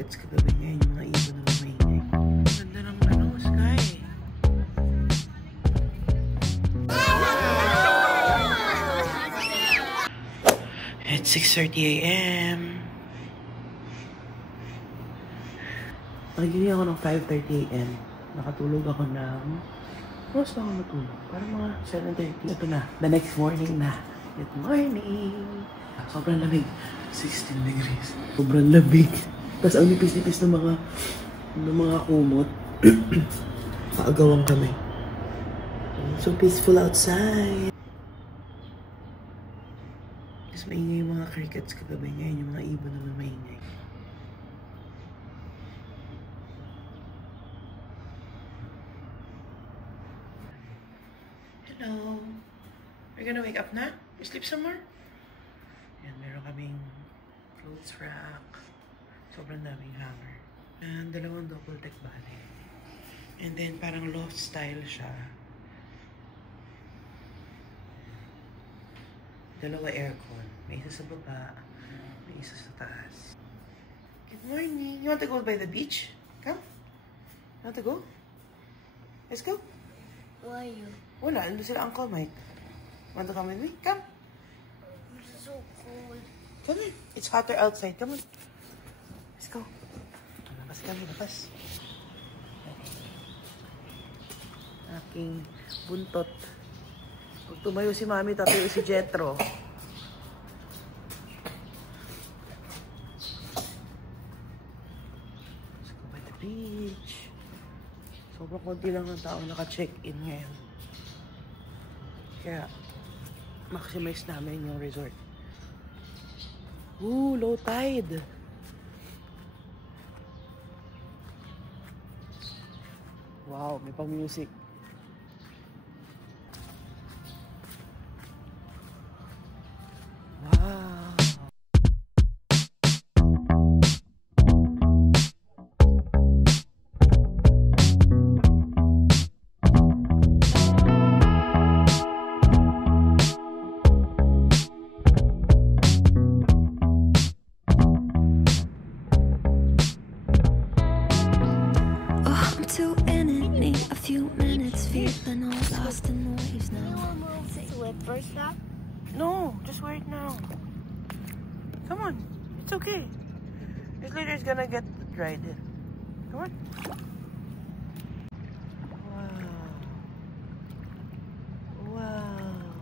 crickets kagabi ngayon, yung mga ibon na maingay. Ganda ng ano, sky. It's 6:30 a.m. Nakigising ako ng 5:30 a.m. Nakatulog ako ng... Oras na ako matulog. Parang mga 7:30. Ito na. The next morning na. Good morning! Sobrang lamig. 16 degrees. Sobrang lamig. Tapos ang nipis-nipis ng mga kumot. Paagawang kami. So peaceful outside. Tapos maingay yung mga crickets kagabi ngayon. Yung mga ibon naman maingay. Hello. Are you gonna wake up na? You sleep somewhere? Yan, meron kaming clothes rack. Sobrang daming hanger. And dalawang double deck bali. And then parang loft style siya. Dalawa aircon. May isa sa baba, may isa sa taas. Good morning. You want to go by the beach? Come. You want to go? Let's go. Why are you? Wala, ando sila Uncle Mike. Want to come with me? Come. It's so cold. Come on. It's hotter outside. Come on. Let's go. Labas kami, labas. Aking buntot. Pag tumayo si Mami, tatayo si Jetro. Let's go by the beach. Sobrang konti lang ng tao naka-check-in ngayon. Kaya, maximize namin yung resort. Ooh, low tide. Wow, may pang music. Wow. No, just wear it now. Come on, it's okay. This later is gonna get dried in. Come on. Wow. Wow.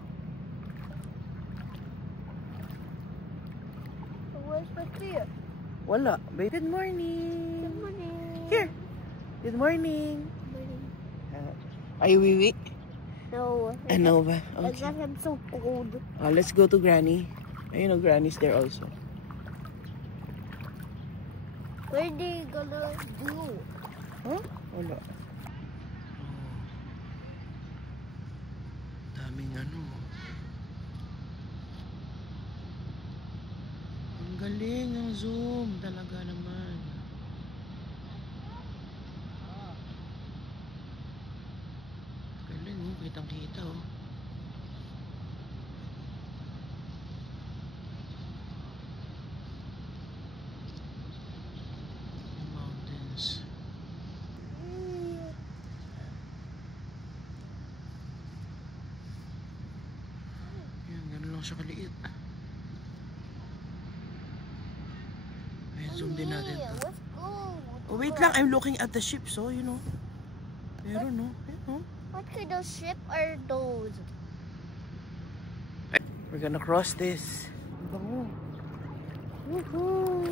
Where's my clear? Wala. Good morning. Good morning. Here. Good morning. Good morning. Are you wee-wee? No. I know ba? Okay. I'm so cold. Let's go to Granny. Ayun, no, Granny's there also. What are they gonna do? Huh? Wala. Daming ano. Ang galing ng zoom. Talaga naman. Galing oh. Kitang-kita oh. Mountains. Yan, ganun lang siya kaliit. Ayan, zoom din natin. Let's go. Oh, wait lang. I'm looking at the ship, so, you know. Meron, no? Ayan, no? What kind of ship are those? We're gonna cross this. Bango. Woohoo!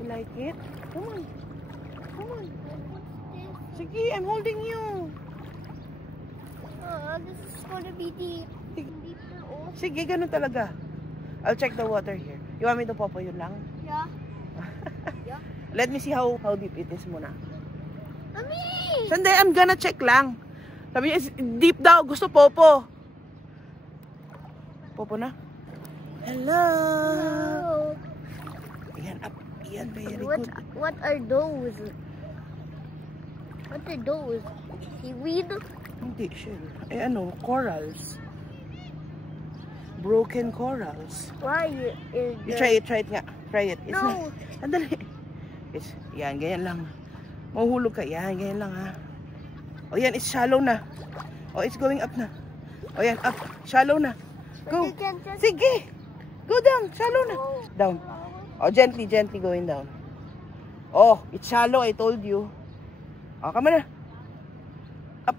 You like it? Come on. Come on. Sige, I'm holding you. This is gonna be deep. Deeper. Oh. Sige, ganun talaga. I'll check the water here. You want me to popo yun lang? Yeah. Yeah. Let me see how deep it is muna. Mommy! Sandi, I'm gonna check lang. Sabi niya, deep daw. Gusto popo. Popo na? Hello! Oh. Ayan, up. Ayan, very What good. What are those? What are those? Seaweed? Hindi, shell. Eh ano, corals. Broken corals. Why is You try it nga. Try it. It's No. not. Andali. It's, yan, ganyan lang. Mahuhulog ka. Yan, ganyan lang ha. O yan, it's shallow na. O, it's going up na. O yan, up. Shallow na. Go. You can just Sige. Go down. Shallow na. Down. O, gently, gently going down. Oh, it's shallow, I told you. O, come on na. Up.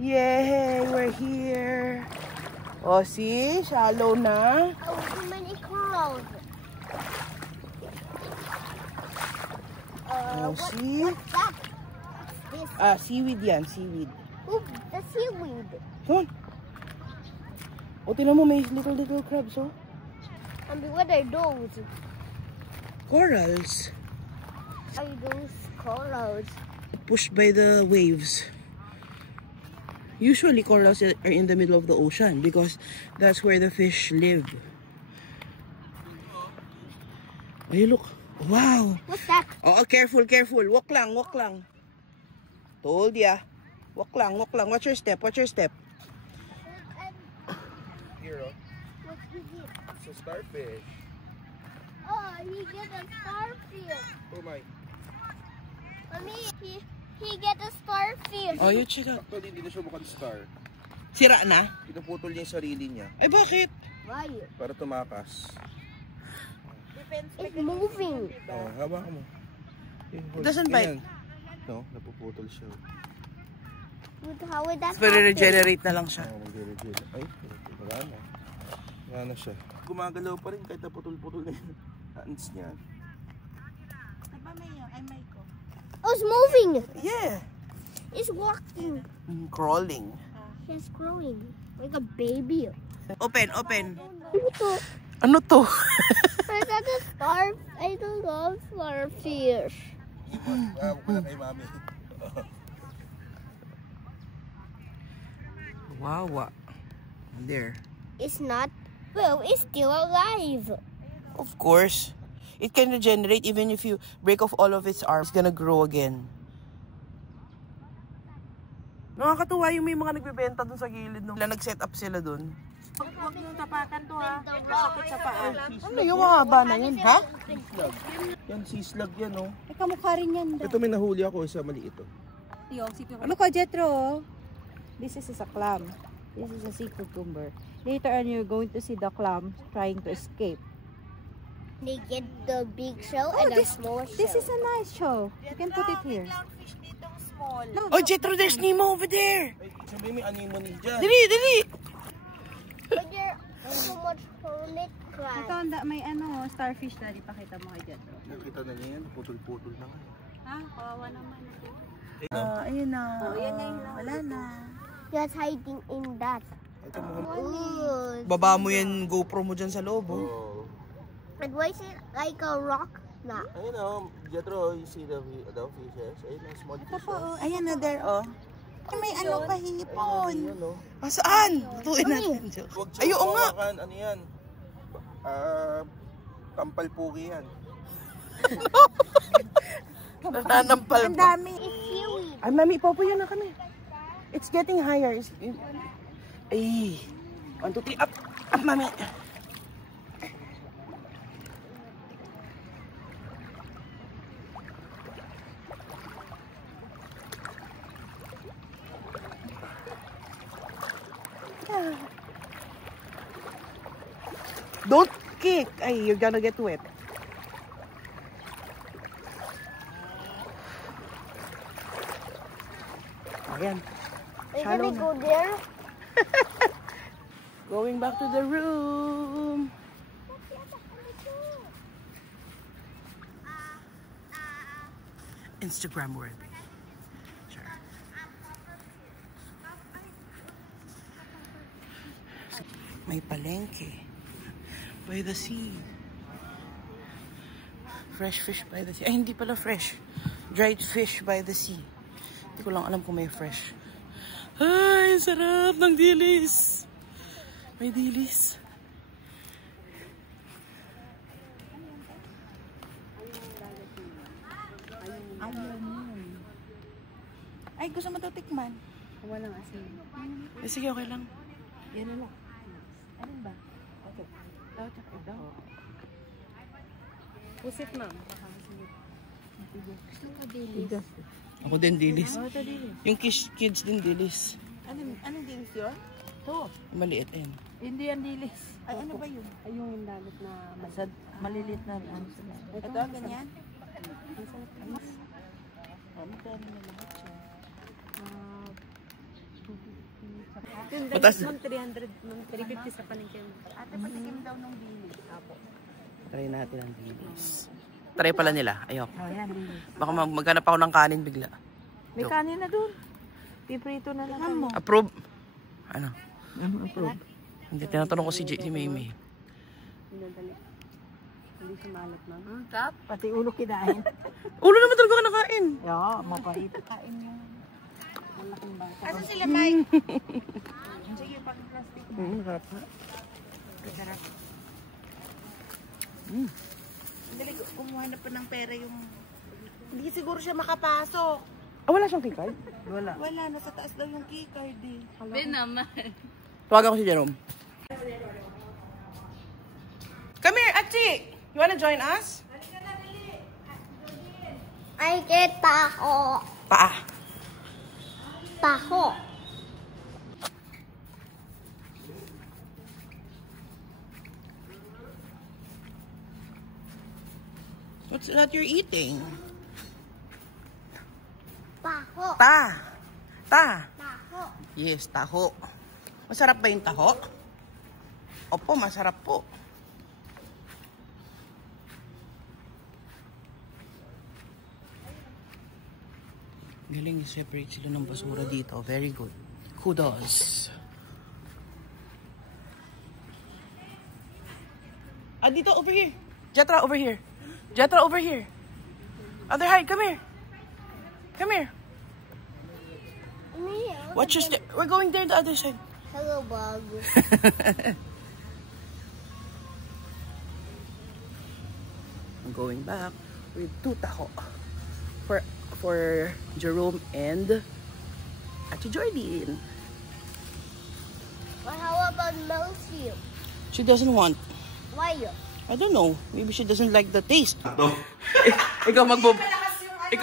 Yay, we're here. O, see? Shallow na. oh, too many corals. O, see? What's that? This. Seaweed yan, seaweed. Ooh, the seaweed. Come on. O, tinan mo, may little crabs, oh. What are those? Corals. Are those corals? Pushed by the waves. Usually, corals are in the middle of the ocean because that's where the fish live. Ay, look. Wow. What's that? Oh, careful, careful. Walk lang, walk lang. Told ya. Walk lang, walk lang. Watch your step, watch your step. Here, oh. What is it? It's a starfish. Oh, he get a starfish. Oh my. Mommy, he get a starfish. Oh, you check out. Actually, hindi na siya mukhang star. Sira na? Pinuputol niya yung sarili niya Ay, bakit? Why? para tumakas. It's moving. Oh, hawakan mo. It doesn't bite. No, napuputol siya. How would that Pero regenerate na lang siya. Oh, mag-regenerate. Ay, wala na. Wala na siya. Gumagalaw pa rin kahit naputol-putol na yung hands niya. Oh, it's moving. Yeah. It's walking. Crawling. It's growing like a baby. Open, open. Ito. Ano to? I got a I don't know starfish. Wala kay mami. Wow. There. It's not. Well, it's still alive. Of course. It can regenerate even if you break off all of its arms. It's gonna grow again. Nakakatuwa yung may mga nagbebenta dun sa gilid. Nag-set up sila dun. Huwag niyong tapakan to ha. Masakit sa paa. Ano yung mahaba na yun, ha? Yan, sislag yan, oh. Ay, kamukha rin yan. Ito may nahuli ako, isa maliit, oh. Ano ka, Jetro? This is a clam. This is a sea cucumber. Later on, you're going to see the clam trying to escape. They get the big shell and the small shell. This is a nice show. You can put it here. No, Oh, Jetro, there's Nemo over there! Ay, sabi may anemone dyan. Dali! But there's so much hermit crab. ito, may ano, starfish na. Di pakita mo kay Jetro. Nakita na niya yan, putol-putol na nga. Ha? Kawawa naman. Ayun na. Oh, yan na yun. Wala na. Just hiding in that. Ito mo. Ooh. Baba mo yan GoPro mo dyan sa loob, oh. Oh. And why is it like a rock? Nah. Ayun, oh. Jetro, you see the fishes? Ayun, oh, small Ito fishes. po, oh. Ayan na there, oh. May ano pa hipon. Ayun, oh. Saan? Tutuin natin. Huwag Ay, oo nga. hawakan. Ano yan? Kampal-puki yan. Nananampal Ang pa. dami. It's seaweed. Ay, mami, ipopo yun na kami. It's getting higher. Ay. 1, 2, 3, up. Up, mami. Don't kick. Ay, you're gonna get wet. Ayan. Are you Shallow gonna go there? Going back to the room. Instagram worthy. Sure. May palengke. By the sea. Fresh fish by the sea. Ay, hindi pala fresh. Dried fish by the sea. Hindi ko lang alam kung may fresh. Ay, sarap ng dilis. May dilis. Ay, gusto mo ito tikman? Walang asin. Eh, sige, okay lang. Yan na lang. Ano ba? Okay. Ito, ito. Pusit, ma'am. Ako din dilis. Yung kids din dilis. Anong dilis yun? Ito. Maliit yan. Hindi yan dilis. Ay, ano ba yun? Ay, yung dalit na maliliit na ano sila. Ito, ganyan? Ano ka na lahat siya? Patas. 350 sa paningkin. Ate, patikim daw ng dilis. Apo. Try natin ang dilis. Try pala nila. Ayok. Oh, yan, dilis. Baka maghanap ako ng kanin bigla. May kanin na dun. Piprito na lang mo. Approve. Ano? Approve. Hindi, tinatanong ko si Maymay. Hindi sumalat, ma'am. Tap. Pati ulo kinain. Ulo naman talaga ka nakain. Yeah, mapait. Kain mo. Malaking bangka. Asa sila, Mike? Sige, pag-plastic. Sarap na. Sarap. Dali, kumuha na pa ng pera yung... Hindi siguro siya makapasok. Ah, wala siyang keycard? Wala. Wala, nasa taas daw yung keycard eh. Hindi naman. Tawagan ko si Jerome. Come here, Achi! You wanna join us? Ay, kita ko. Paa. Taho. What's that you're eating? Taho. Ta. Taho. Yes, taho. Masarap ba yung taho? Opo, masarap po. Galing i-separate sila ng basura dito. Very good. Kudos. Ah, dito, over here. Jetra, over here. Jetra, over here. Other hide, come here. Come here. Watch your step. We're going there the other side. Hello, Bob. I'm going back with 2 taho for Jerome and Ate Jordan. But how about Melfield? She doesn't want. Why? I don't know. Maybe she doesn't like the taste. Ikaw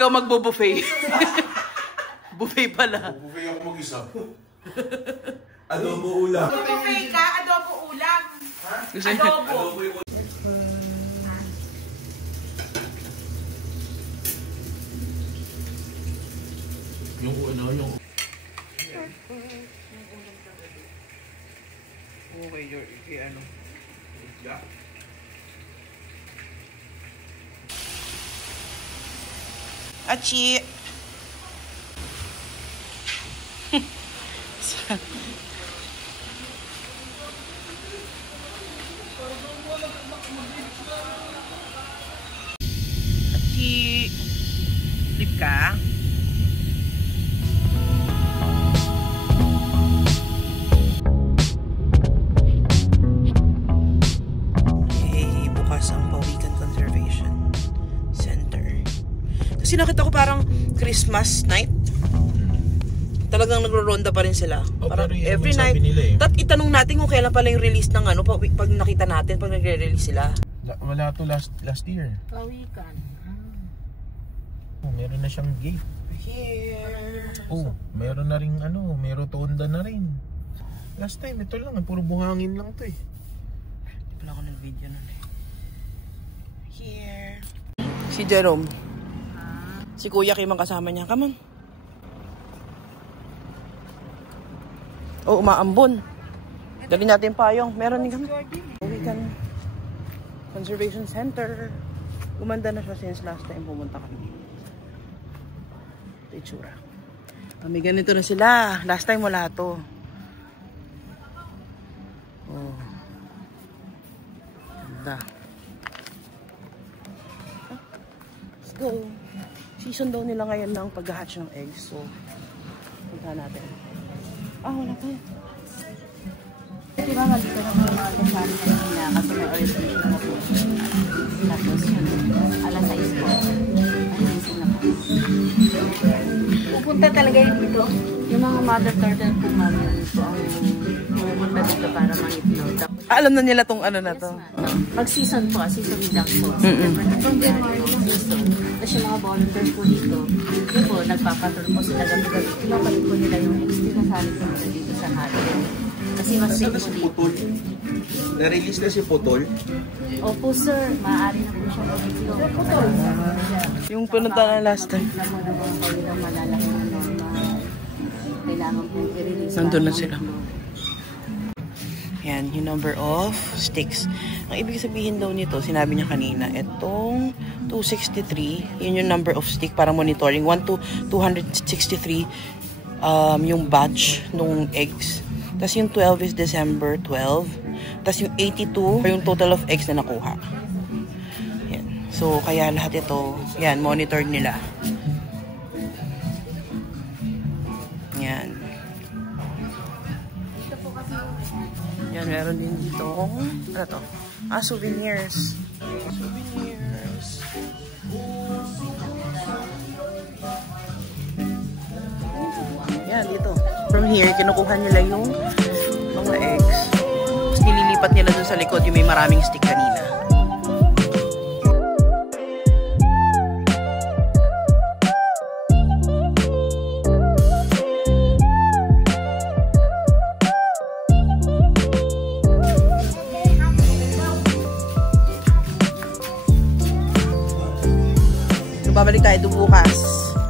magbo-buffet. Buffet pala. Buffet ako mag-isa. Adobo ulam. Buffet ka, adobo ulam. Adobo yung Okay, your ano. Yeah. Achi. Achi. Lip ka. Kasi nakita ko parang Christmas night. Talagang nagro-ronda pa rin sila. Parang every night. Itanong natin kung kailan pala yung release ng ano, pag nakita natin, pag nagre-release sila. Wala to last year. Pawikan. Oh, meron na siyang gate. Here. Oh, meron na rin ano, meron tonda na rin. Last time, ito lang, puro buhangin lang to eh. Hindi pala ako nag-video nun eh. Here. Si Jerome. Si Kuya Kim ang kasama niya. Come on. Oh, umaambon. Dali natin payong. Meron din kami. Pawikan Conservation Center. Gumanda na siya since last time pumunta kami. Ito itsura. May ganito na sila. Last time wala to. Oh. Ganda. Let's go. Season daw nila ngayon ng pag-hatch ng eggs. So, punta natin. Ah, wala pa yan. Diba nga dito na mga kasama kanina kasi may orientation na po. Tapos alas 6 po. Ayun na po. Pupunta talaga yun dito. Yung mga mother turtle po mami po ang pupunta dito para mangitlog. Alam na nila tong ano na to. Pag-season po, season lang po. From January ng season. Tapos yung mga volunteers po dito, yun po, nagpapatrol po sila gabi-gabi. Pinapalit po nila yung eggs. Pinasalit po nila dito sa hotdog. Kasi mas Nasaan na si Putol? Na-release na si Putol? Opo sir, maaari na po siya mag-itlog. Yung pinunta na last time. Alam mo naman kayo na malalaki na normal. Kailangan po i-release. Nandun na sila. Yan, yung number of sticks. Ang ibig sabihin daw nito, sinabi niya kanina, itong 263, yun yung number of stick para monitoring. 1 to 263 yung batch nung eggs. Tapos yung 12 is December 12. Tapos yung 82 yung total of eggs na nakuha. Yan. So, kaya lahat ito, yan, monitor nila. Yan. Yan, meron din dito. Ano to? Souvenirs. Souvenirs. Yan, dito. From here, kinukuha nila yung mga eggs. Tapos nililipat nila dun sa likod yung may maraming stick kanina. Babalik tayo bukas.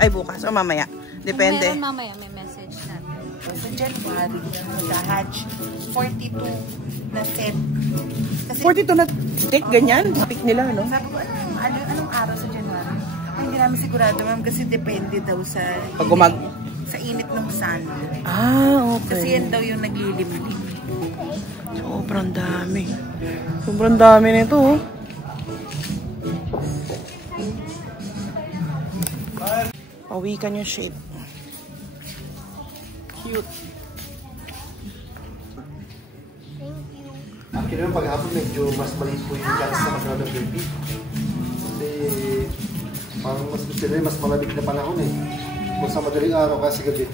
Ay, bukas. O mamaya. Depende. Meron mamaya, may message natin. Sa January, nag-hatch 42 na set. Kasi, 42 na stick, ganyan. Stick nila, no? sabi ko, anong araw sa January? Ay, hindi namin sigurado, ma'am, kasi depende daw sa sa init ng sun. Okay. Kasi yan daw yung naglilimlim. Sobrang dami. Sobrang dami nito, oh. Pawikan yung shape. Cute. Actually, yung paghapon medyo mas maliit po yung chance na magkaroon ng baby. Kasi parang mas gusto nila, mas malamig na panahon eh. Kung sa madaling araw kasi gabi.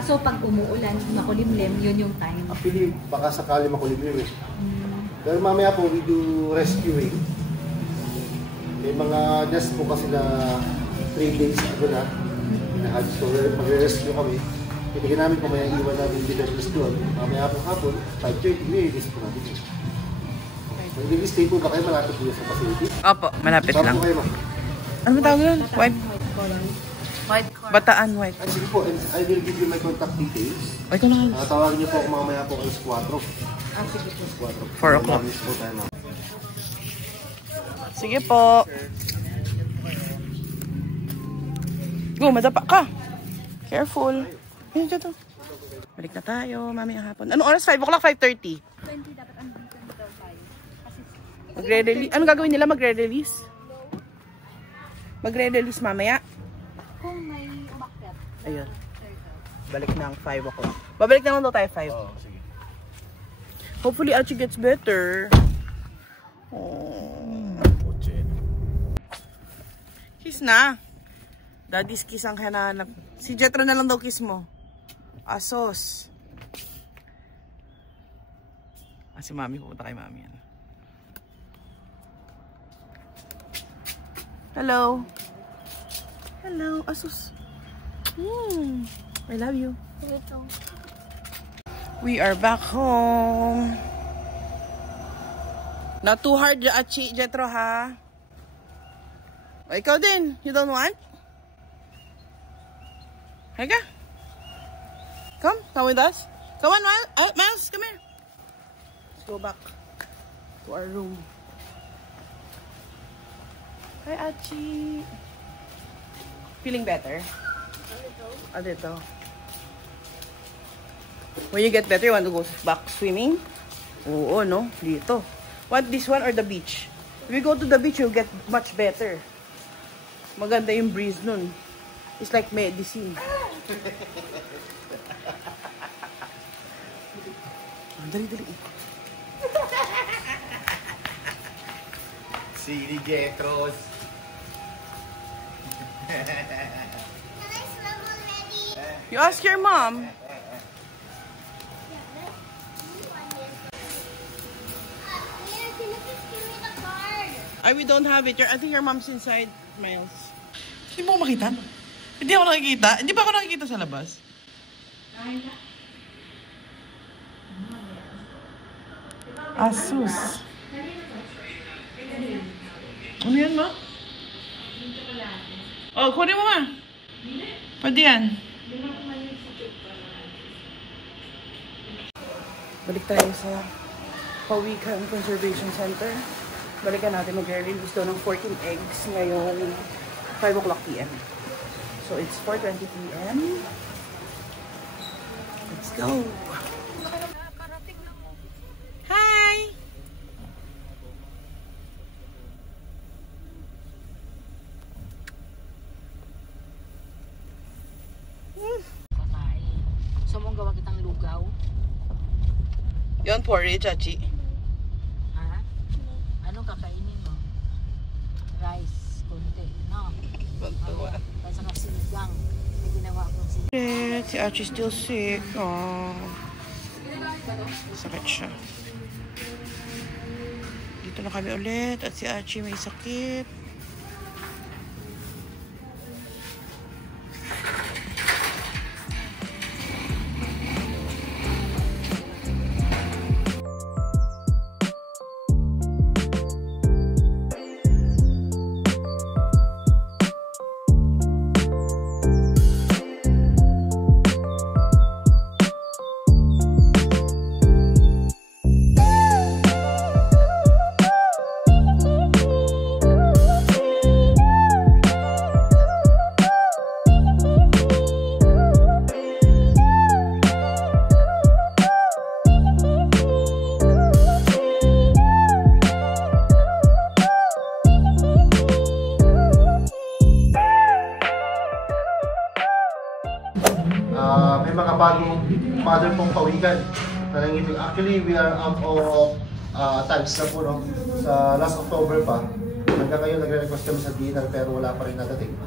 So pag umuulan, makulimlim, yun yung time. Actually, baka sakali makulimlim eh. Pero mamaya po, we do rescuing. May mga nest po kasi na 3 days ago na. So, magre-rescue kami. Pinigyan namin kung may iwan namin dinadress doon. Mamaya po hapon, 5:30, may-release po natin. Mag-release po ba kayo malapit po sa facility? Opo, malapit Saan lang. po kayo, ma'am? Ano ba tawag yun? White? White corn. Bataan white. Ay, sige po, and I will give you my contact details. Ay, ito lang. Tawagin niyo po ako mamaya po alas 4. Sige po. 4 o'clock. Promise po tayo, ma'am. Sige po. Go, madapa ka. Careful. Ayun dyan to. Balik na tayo, mami ang hapon. Anong oras? 5 o'clock, 5:30? 20 dapat ang dito daw tayo. Magre-release. Anong gagawin nila? Magre-release? Magre-release mamaya? Kung may umakyat. Ayun. Balik na ang 5 o'clock. Babalik naman daw tayo 5. Oo, sige. Hopefully, Archie gets better. Oh. Kiss na. Daddy's kiss ang hananap. Si Jetra na lang daw kiss mo. Asos. Si mami. Pupunta kay mami yan. Hello. Hello, Asos. I love you. We are back home. Not too hard, Jetro, ha? O, ikaw din. You don't want? Halika. Come with us. Come on, Miles, come here. Let's go back to our room. Hi, Achi. Feeling better? Dito. When you get better, you want to go back swimming? Oo, no? Dito. Want this one or the beach? If we go to the beach, you'll get much better. Maganda yung breeze nun. It's like medicine. Dali. Silly Jetros. You ask your mom. can you just give me the card? We don't have it. I think your mom's inside, Miles. Hindi mo makita? Hindi ako nakikita. Hindi pa ako nakikita sa labas. Asus. Ano yan, ma? Oh, kunin mo, ma. Pwede yan. Balik tayo sa Pawikan Conservation Center. Balikan natin mag-release doon ng 14 eggs ngayong 5 o'clock p.m. So it's 4:20 p.m. Let's go! Hi! Kakain. So, mong gawa kitang lugaw. Yon porridge, Achi. Ha? Anong kakainin mo? Rice, konti, no? At saka sinigang. May ginawa akong sinigang. Si Achi still sick. Oh. Sakit siya. Dito na kami ulit at si Achi may sakit. May mga bagong mother pong pawikan. Actually, we are out of tags na po, no? Sa last October pa. Hanggang ngayon, nagre-request kami sa DNR pero wala pa rin nadating.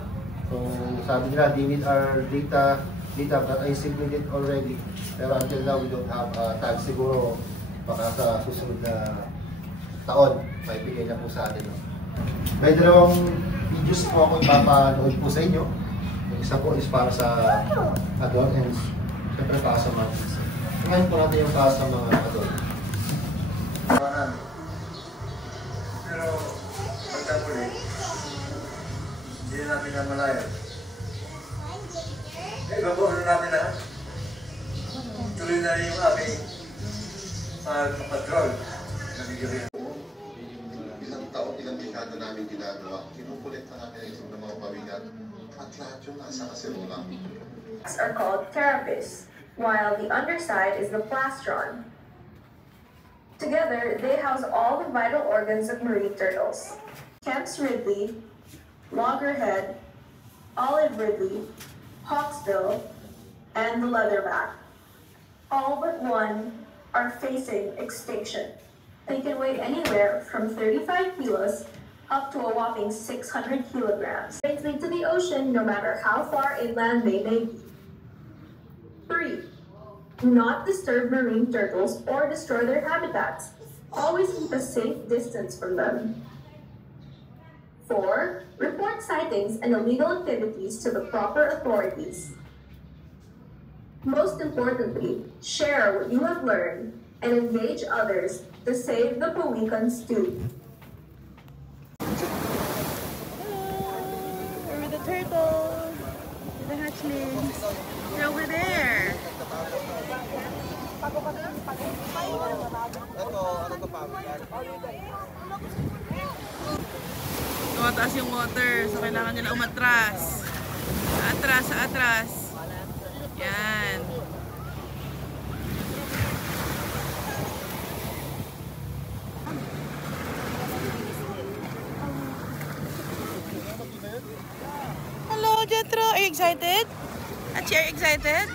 So, sabi nila, they need our data, but I submitted it already. Pero until now, we don't have tags. Siguro, baka sa susunod na taon, may bigay na po sa atin. No? May dalawang videos po ako ipapanood po sa inyo. Isa po is para sa adult and siyempre para sa mga kids. Ngayon po natin yung para sa mga adult. Pero pagkakuli, hindi natin na malaya. Iba po ano namin na tuloy na rin yung aming patrol na bigyan. Ilang taon, ilang dekada namin ginagawa, kinukulit na natin ito ng mga pawikan. At lahat yung nasa kasirola. Are called carapace, while the underside is the plastron. Together, they house all the vital organs of marine turtles. Kemp's Ridley, loggerhead, olive ridley, hawksbill, and the leatherback. All but one are facing extinction. They can weigh anywhere from 35 kilos up to a whopping 600 kilograms. They lead to the ocean no matter how far inland they may be. 3. Do not disturb marine turtles or destroy their habitats. Always keep a safe distance from them. 4. Report sightings and illegal activities to the proper authorities. Most importantly, share what you have learned and engage others to save the Powikans too. Turtles, the hatchlings, they're over there. Tumataas yung water, so kailangan nila umatras. Atras, atras. Yan. Hello, Jetro. Are you excited? Achi, are you excited?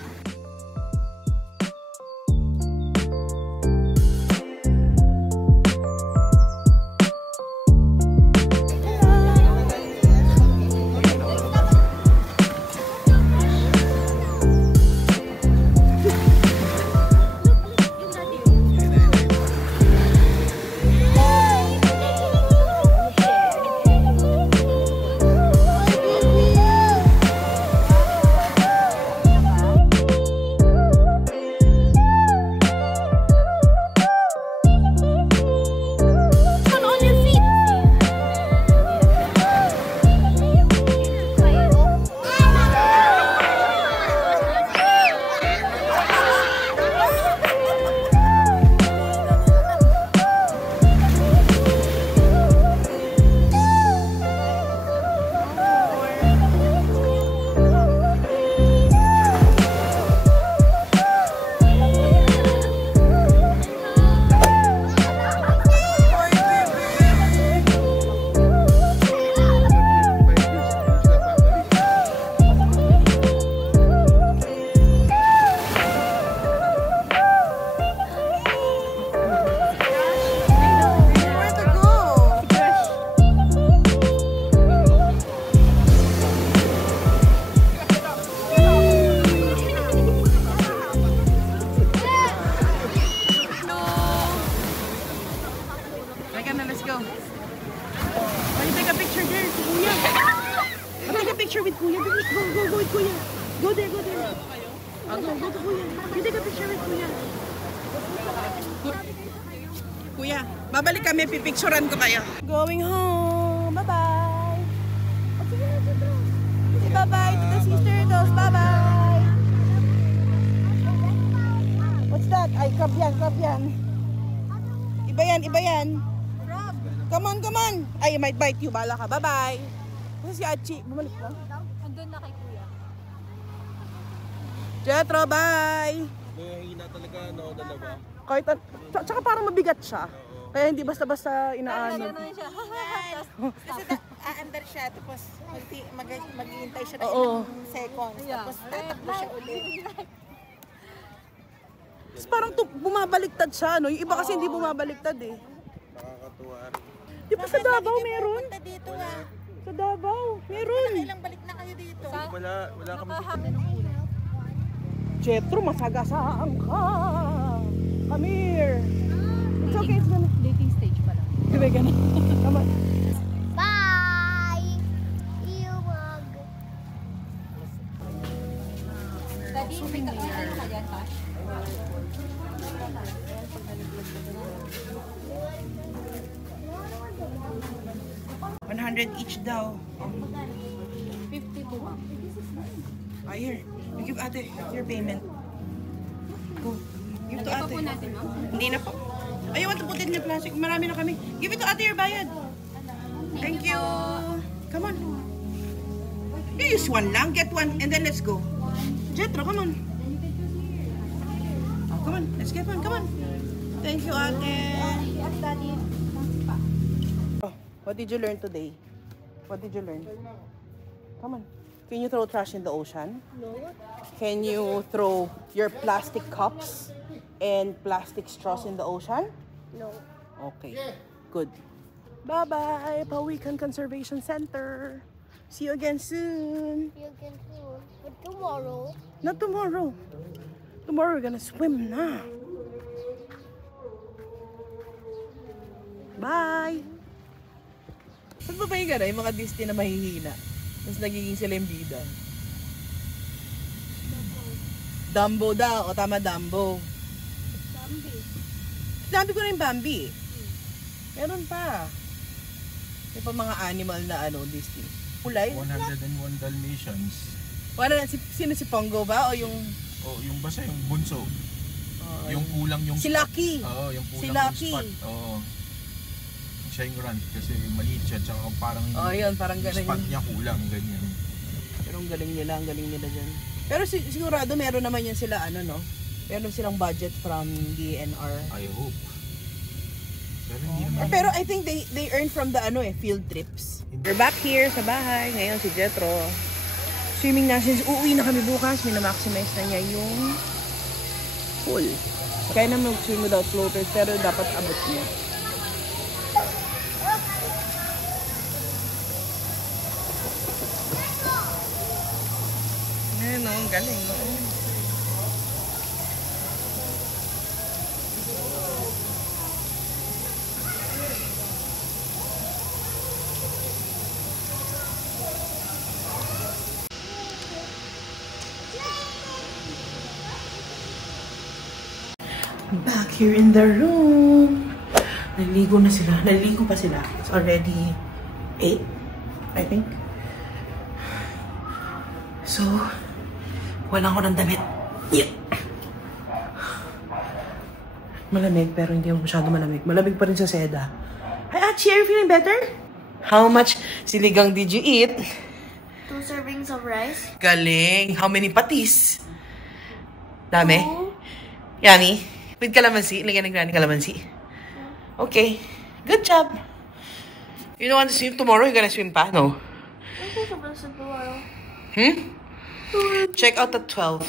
picture with Kuya. Go with Kuya. Go there. Go to Kuya. You take a picture with Kuya. Kuya, babalik kami, pipicturean ko kayo. Going home. Bye-bye. Bye-bye to the sea turtles. Bye-bye. What's that? Ay, crab yan. Iba yan. Come on. Ay, might bite you. Bala ka. Bye-bye. Kasi si Achi, bumalik lang. Andun na kay Kuya. Jetro, bye! Hina talaga, no, dalawa. Kahit, tsaka parang mabigat siya. Kaya hindi basta-basta inaano. Kasi aandar siya, tapos maghihintay siya ng Oo. ilang seconds. Tapos tatakbo siya ulit. Tapos parang bumabaliktad siya, no? Yung iba kasi hindi bumabaliktad eh. Nakakatuwa rin. Di ba sa Davao meron? Punta dito ah. Sa Davao, meron. Ilang balik na kayo dito. Wala kami. Jetro, masagasaan ka. Come here. It's okay, it's gonna. Dating stage pa lang. Diba ganun? Come on. Bye! Iwag. Daddy, may ano ka dyan, Tash? 100 each daw. 52 ma'am. Ah, here. You give ate your payment. Go. Give to ate. natin, ma'am? Hindi na po. I want to put it in the plastic. Marami na kami. Give it to ate your bayad. Thank you. Come on. You use one lang. Get one and then let's go. Jetro, come on. Oh, come on. Let's get one. Come on. Thank you, ate. Oh, what did you learn today? What did you learn? Come on. Can you throw trash in the ocean? No. Can you throw your plastic cups and plastic straws in the ocean? No. Okay. Good. Bye-bye, Pawikan Conservation Center. See you again soon. You can do. But tomorrow. Not tomorrow. Tomorrow we're gonna swim na. Bye! Ba't ba yung gano'n? Yung mga Disney na mahihina. Tapos nagiging sila yung bida. Dumbo daw. O tama, Dumbo. Bambi. Sabi ko na yung Bambi. Meron pa. May pa mga animal na ano, Disney. Kulay? 101 Dalmatians. Sino si Pongo ba? O yung... Oh, yung basta yung bunso. Yung kulang yung si Lucky. Oo, yung kulang Si yung Lucky. spot. Oo. Siya yung run kasi maliit siya tsaka parang Oh, yun, parang yung ganun. spot niya kulang, ganyan. Pero ang galing nila dyan. Pero sigurado meron naman yan sila, ano no? Meron silang budget from DNR. I hope. Pero hindi naman. Pero I think they earn from the field trips. We're back here sa bahay. Ngayon si Jetro. Swimming na since uuwi na kami bukas. Minamaximize na niya yung pool. Kaya na mag-swim without floaters pero dapat abot niya. Ayun o, ang galing o. Back here in the room. Naligo na sila. Naligo pa sila. It's already 8, I think. So, walang ko ng damit. Yeah. Malamig, pero hindi masyado malamig. Malamig pa rin sa seda. Hi, Achi, are you feeling better? How much siligang did you eat? 2 servings of rice. Galing. How many patis? Dami? Yummy. With calamansi. Lagyan ng granny calamansi. Okay. Good job. You don't want to swim tomorrow? You gonna swim pa? No. I'm supposed to tomorrow. Check out at 12.